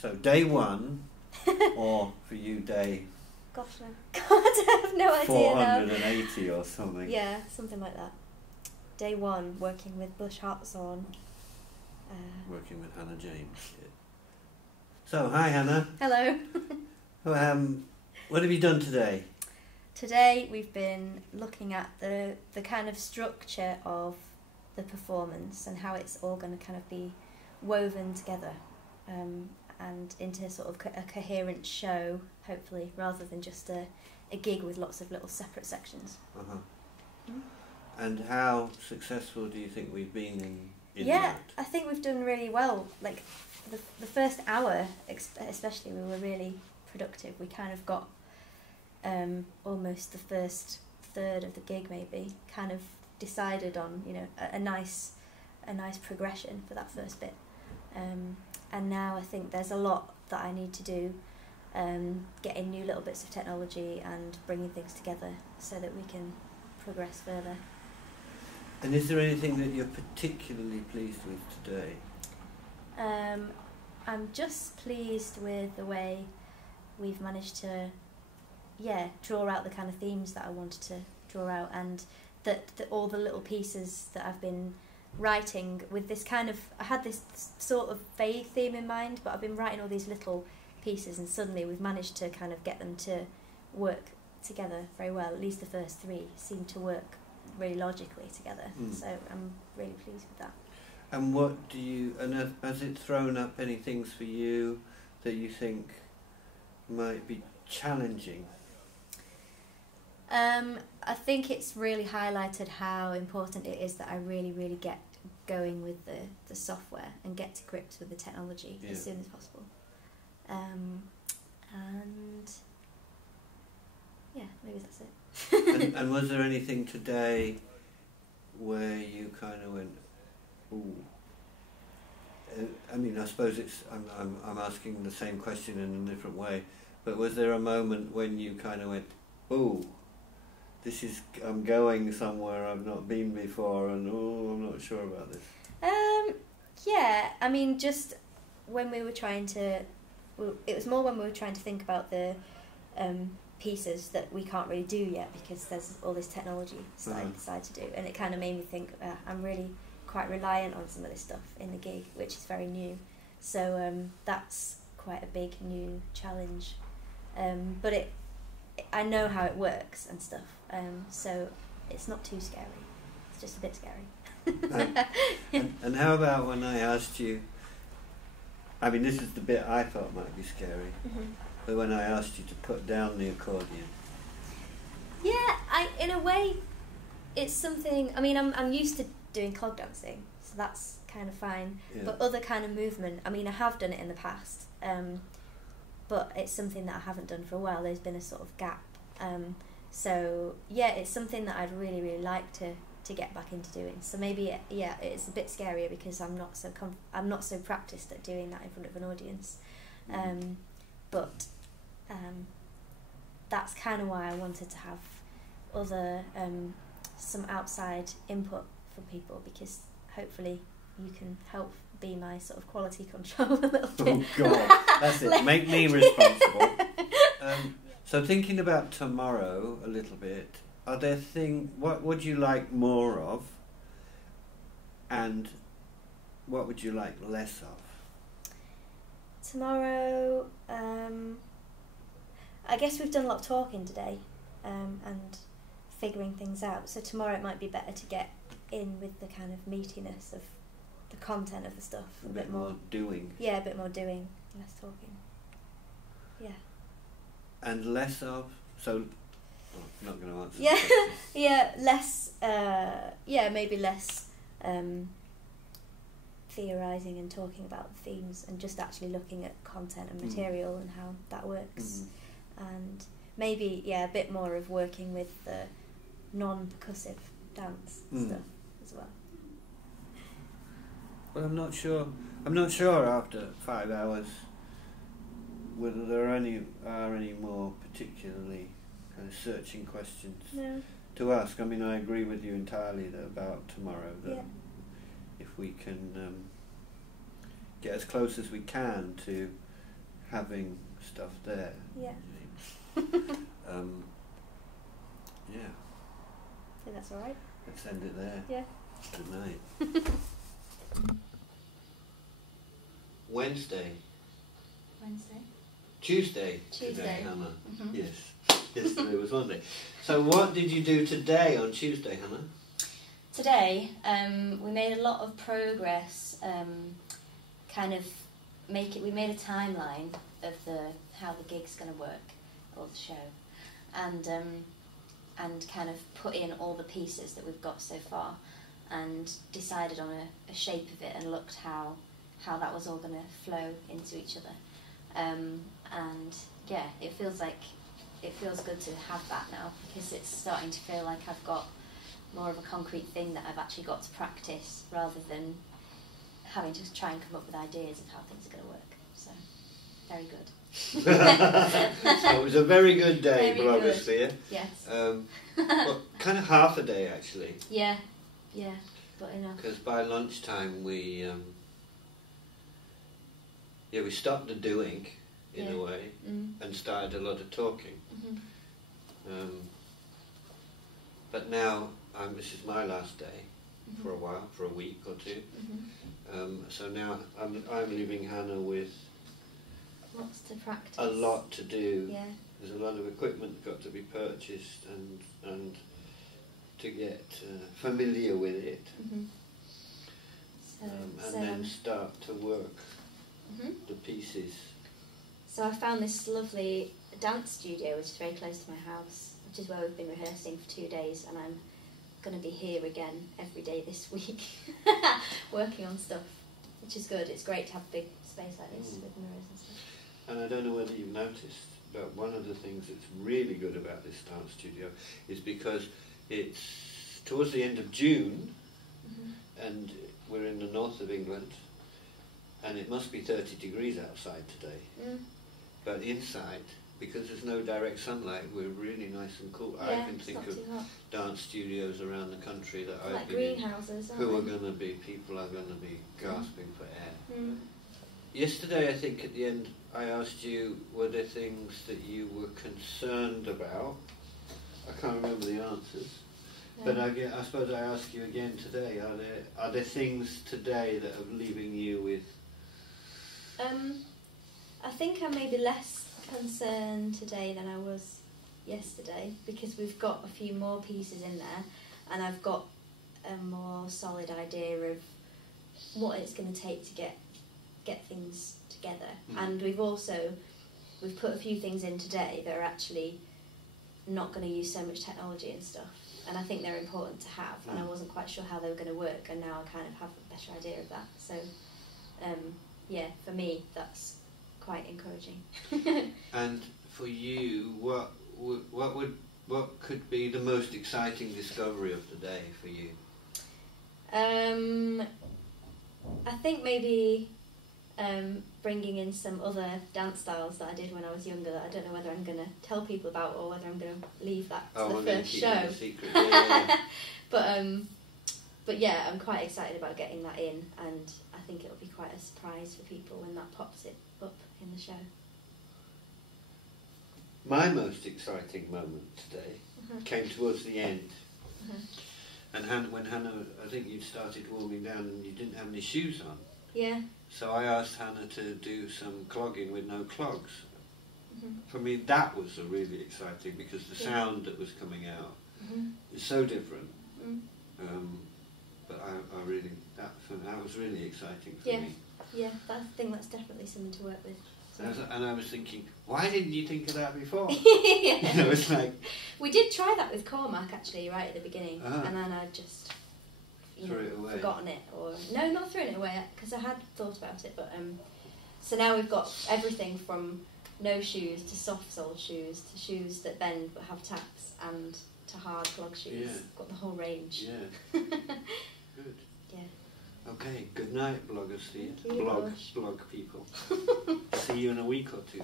So day one, or for you day... Gosh, no. God, I have no idea 480 now. or something. Yeah, something like that. Day one, working with Bush Hartsorn. Working with Hannah James. Yeah. So, hi Hannah. Hello. What have you done today? Today we've been looking at the kind of structure of the performance and how it's all going to kind of be woven together and into sort of a coherent show, hopefully, rather than just a gig with lots of little separate sections. Uh-huh. Mm. And how successful do you think we've been in Yeah, that? I think we've done really well. Like the first hour especially, we were really productive. We kind of got almost the first third of the gig maybe kind of decided on, you know, a nice progression for that first bit. And now I think there's a lot that I need to do, getting new little bits of technology and bringing things together so that we can progress further. And is there anything that you're particularly pleased with today? I'm just pleased with the way we've managed to, draw out the kind of themes that I wanted to draw out, and that all the little pieces that I've been writing with this kind of, I had this sort of vague theme in mind, but I've been writing all these little pieces and suddenly we've managed to kind of get them to work together very well. At least the first three seem to work really logically together. So I'm really pleased with that. And what do you, and has it thrown up any things for you that you think might be challenging? I think it's really highlighted how important it is that I really, really get going with the software and get to grips with the technology as soon as possible. And yeah, maybe that's it. and was there anything today where you kind of went, ooh? I mean, I suppose it's, I'm asking the same question in a different way, but was there a moment when you kind of went, ooh, this is, I'm going somewhere I've not been before, and oh, I'm not sure about this? Yeah, I mean, just when we were trying to, it was more when we were trying to think about the pieces that we can't really do yet because there's all this technology side to do, and it kind of made me think I'm really quite reliant on some of this stuff in the gig, which is very new. So that's quite a big new challenge, but I know how it works and stuff, so it's not too scary. It's just a bit scary. And how about when I asked you, I mean, this is the bit I thought might be scary, but when I asked you to put down the accordion? Yeah, in a way, it's something, I mean, I'm used to doing clog dancing, so that's kind of fine, but other kind of movement, I mean, I have done it in the past, but it's something that I haven't done for a while. There's been a sort of gap. So yeah, it's something that I'd really, really like to get back into doing. So maybe it's a bit scarier because I'm not so practiced at doing that in front of an audience. But that's kind of why I wanted to have other some outside input from people, because hopefully you can help be my sort of quality control a little bit. Oh God, that's it. Make me responsible. So thinking about tomorrow a little bit, are there what would you like more of, and what would you like less of? Tomorrow, I guess we've done a lot of talking today, and figuring things out. So tomorrow it might be better to get in with the kind of meatiness of the content of the stuff. A bit more doing. Yeah, a bit more doing, less talking. Yeah. And less of, so, I'm not going to answer. Yeah, less. Maybe less theorising and talking about themes, and just actually looking at content and material and how that works, and maybe a bit more of working with the non-percussive dance stuff as well. Well, I'm not sure after 5 hours whether there are any more particularly kind of searching questions to ask. I mean, I agree with you entirely about tomorrow, that if we can get as close as we can to having stuff there. Yeah. Yeah. I think that's all right. Let's end it there. Yeah. Good night. Wednesday. Tuesday. Today, Hannah. Mm-hmm. Yes. Yesterday was Monday. So what did you do today on Tuesday, Hannah? Today, we made a lot of progress. We made a timeline of how the gig's going to work, or the show, and kind of put in all the pieces that we've got so far, and decided on a shape of it, and looked how that was all going to flow into each other. And yeah, it feels good to have that now, because it's starting to feel like I've got more of a concrete thing that I've actually got to practice, rather than having to try and come up with ideas of how things are going to work. So, very good. So it was a very good day, Blogosphere. Yes. Well, kind of half a day actually. Yeah, but enough. Because by lunchtime we stopped the doing in a way, and started a lot of talking. Mm-hmm. But now this is my last day for a while, for a week or two. So now I'm leaving Hannah with lots to practice. a lot to do. Yeah. There's a lot of equipment got to be purchased and to get familiar with it. And then start to work the pieces. So I found this lovely dance studio which is very close to my house, which is where we've been rehearsing for 2 days, and I'm going to be here again every day this week working on stuff, which is good. It's great to have a big space like this with mirrors and stuff. And I don't know whether you've noticed, but one of the things that's really good about this dance studio is because it's towards the end of June, and we're in the north of England, and it must be 30 degrees outside today. But inside, because there's no direct sunlight, we're really nice and cool. Yeah, I can think of dance studios around the country that I've been greenhouses, in, people are going to be gasping for air. Yesterday, I think at the end, I asked you, were there things that you were concerned about? I can't remember the answers. But I suppose I ask you again today, are there things today that are leaving you with... I think I'm maybe less concerned today than I was yesterday, because we've got a few more pieces in there, and I've got a more solid idea of what it's going to take to get things together. And we've put a few things in today that are actually not going to use so much technology and stuff, and I think they're important to have, and I wasn't quite sure how they were going to work, and now I kind of have a better idea of that. So for me that's quite encouraging. And for you, what could be the most exciting discovery of the day for you? I think maybe bringing in some other dance styles that I did when I was younger that I don't know whether I'm going to tell people about, or whether I'm going to leave that to the first show. Secret. Yeah. But yeah, I'm quite excited about getting that in, and I think it'll be quite a surprise for people when that pops it up in the show. My most exciting moment today came towards the end. And when Hannah, I think you'd started warming down and you didn't have any shoes on. Yeah. So I asked Hannah to do some clogging with no clogs. For me, that was really exciting, because the sound that was coming out is so different. But that was really exciting for me. Yeah, I think that's definitely something to work with. And I was thinking, why didn't you think of that before? Yeah. It's like... We did try that with Cormac, actually, right at the beginning, and then I just forgotten it. Or no, not thrown it away, because I had thought about it, but so now we've got everything from no shoes to soft-soled shoes to shoes that bend but have taps, and to hard clog shoes. Yeah. Got the whole range. Yeah. Good. Yeah. Okay, good night, bloggers. Thank you, blog people. See you in a week or two.